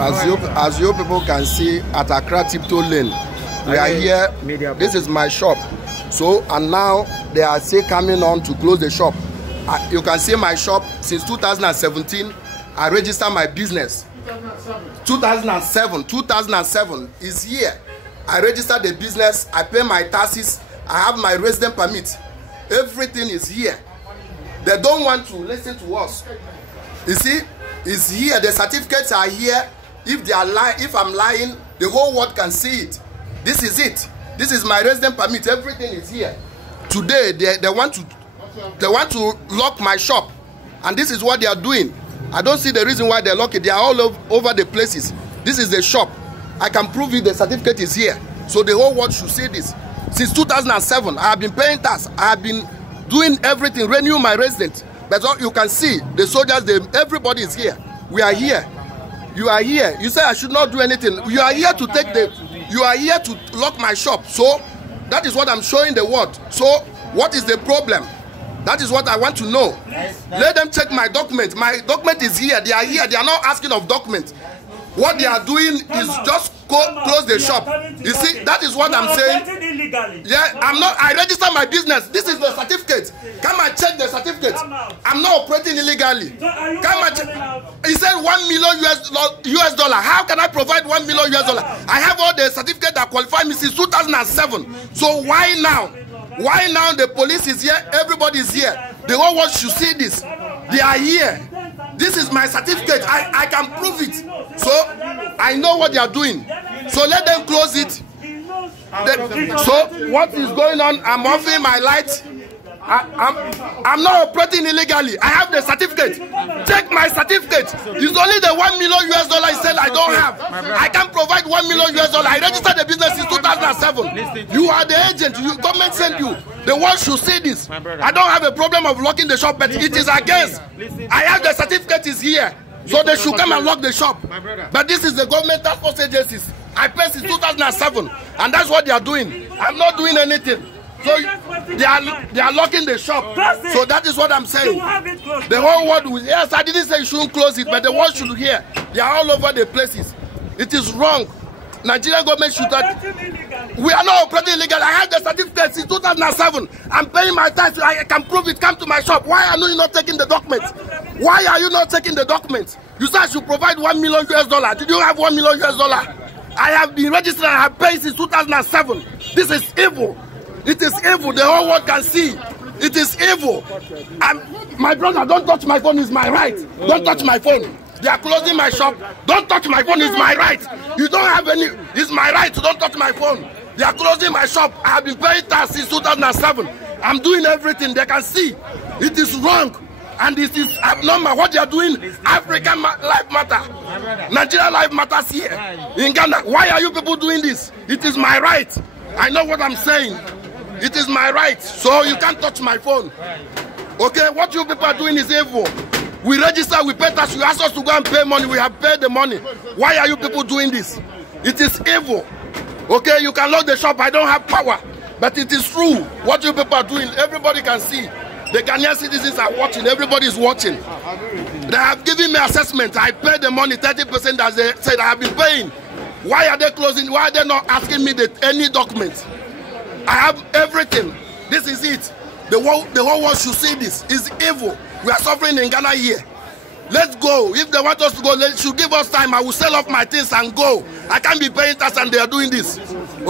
As you people can see at Accra Tiptoe Lane, we are here. This is my shop. So, and now they are still coming on to close the shop. You can see my shop since 2017. I registered my business. 2007 is here. I registered the business. I pay my taxes. I have my resident permit. Everything is here. They don't want to listen to us. You see, it's here. The certificates are here. If they are if I'm lying, the whole world can see it. This is it. This is my resident permit. Everything is here. Today they want to lock my shop, and this is what they are doing. I don't see the reason why they lock it. They are all over the places. This is the shop. I can prove it. The certificate is here, so the whole world should see this. Since 2007, I have been paying tax. I have been doing everything, renewing my residence. But you can see the soldiers. Everybody is here. We are here. You are here. You say I should not do anything. You are here to take the. You are here to lock my shop. So that is what I'm showing the world. So what is the problem? That is what I want to know. Let them check my document. My document is here. They are here. They are not asking of documents. What they are doing is just close the shop. You see, that is what I'm saying. Yeah, I register my business. This is the certificate. Come and check the certificate. I'm not operating illegally. Come and check. He said $1 million US dollar. How can I provide $1 million US dollar? I have all the certificates that qualify me since 2007. So why now? Why now the police is here? Everybody is here. The whole world should see this. They are here. This is my certificate. I can prove it. So I know what they are doing. So let them close it. So what is going on? I'm offering my light. I'm not operating illegally. I have the certificate. Check my certificate. It's only the $1 million US dollar I said I don't have. I can provide $1 million US dollar. I registered the business in 2007. You are the agent. Government sent you. The world should see this. I don't have a problem of locking the shop, but it is against. I have the certificate is here. So they should come and lock the shop. But this is the government task force agencies. I paid since 2007. And that's what they are doing. I'm not doing anything. So they are locking the shop. So that is what I'm saying. The whole world will, yes, I didn't say you shouldn't close it, but the world should hear. They are all over the places. It is wrong. Nigerian government should not. We are not operating illegally. I have the certificate since 2007. I'm paying my tax. I can prove it. Come to my shop. Why are you not taking the documents? Why are you not taking the documents? You said I should provide $1 million US dollar. Did you have $1 million US dollar? I have been registered. I have paid since 2007. This is evil. It is evil. The whole world can see. It is evil. My brother, don't touch my phone. It's my right. Don't touch my phone. They are closing my shop. Don't touch my phone. It's my right. You don't have any. It's my right. So don't touch my phone. They are closing my shop. I have been paying tax since 2007. I'm doing everything. They can see. It is wrong. And this is abnormal. What they are doing, African life matter. Nigeria life matters here. In Ghana. Why are you people doing this? It is my right. I know what I'm saying. It is my right. So you can't touch my phone. Okay, what you people are doing is evil. We register, we pay tax, you ask us to go and pay money, we have paid the money. Why are you people doing this? It is evil. Okay, you can lock the shop, I don't have power. But it is true. What you people are doing, everybody can see. The Ghanaian citizens are watching, everybody is watching. They have given me assessment, I paid the money, 30% as they said I have been paying. Why are they closing? Why are they not asking me any documents? I have everything. This is it. The whole world should see this. It's evil. We are suffering in Ghana here. Let's go. If they want us to go, they should give us time. I will sell off my things and go. I can't be paying tax and they are doing this.